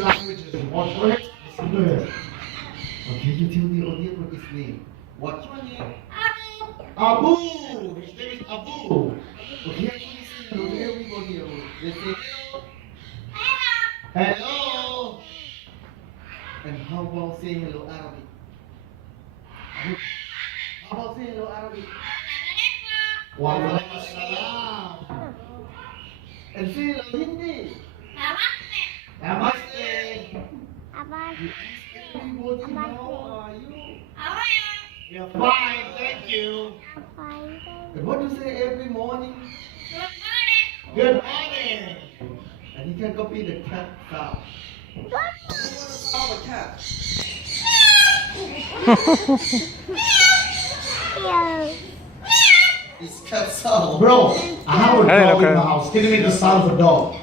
languages. Watch for it. Listen to it. Okay, you tell the audience what his name. What's your name? Abu. His name is Abu. Okay, actually say hello to everybody. Let's say hello. Hello. And how about say hello Arabic? How about say hello Arabic? Waalaikumsalam. And say hello Hindi. Namaste. You ask everybody how are you? You're fine, thank you. And what do you say every morning? Good morning. And you can copy the cat sound. Sound of a cat. It's cat sound. Bro, I have a dog in my house. Can you make the sound of a dog?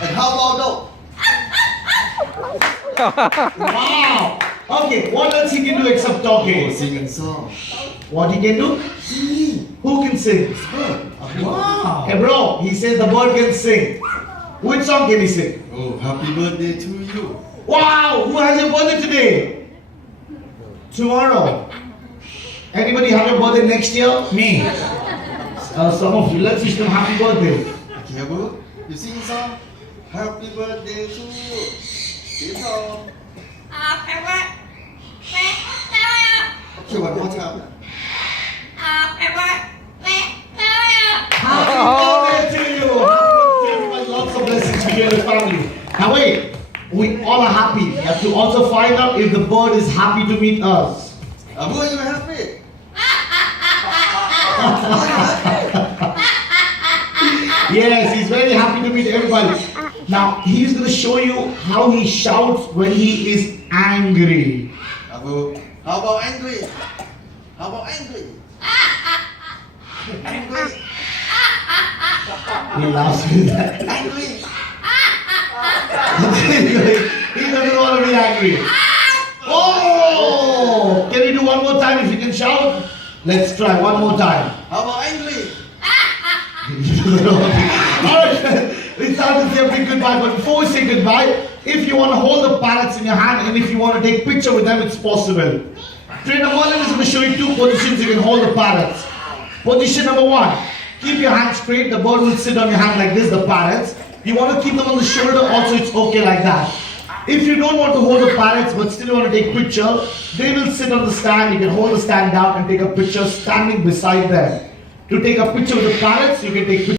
And how about dog? Wow! Okay, what else he can do except talking? Singing song. What he can do? Singing. Who can sing? Wow! Hey bro, he says the bird can sing. Which song can he sing? Oh, happy birthday to you. Wow! Who has your birthday today? Tomorrow. Anybody have your birthday next year? Me. Some of you, let's wish them happy birthday. Okay, Abu, you sing song. Happy birthday to you. Sing song. Okay, one more time. Happy birthday to you! Everyone, lots of blessings to you and the family. Now wait, we all are happy. We have to also find out if the bird is happy to meet us. Abu, are you happy? Yes, he's very happy to meet everybody. Now, he's going to show you how he shouts when he is angry. Abu, how about angry? How about angry? Angry? He laughs with that. Angry? He doesn't want to be angry. Oh! Can you do one more time if you can shout? Let's try one more time. How about angry? Alright, it's time to say a big goodbye, but before we say goodbye, if you want to hold the parrots in your hand and if you want to take a picture with them, it's possible. Trainer Merlin is going to show you two positions you can hold the parrots. Position number one, keep your hand straight, the bird will sit on your hand like this, the parrots. You want to keep them on the shoulder, also it's okay like that. If you don't want to hold the parrots but still want to take a picture, they will sit on the stand, you can hold the stand down and take a picture standing beside them. To take a picture with the parrots, you can take picture.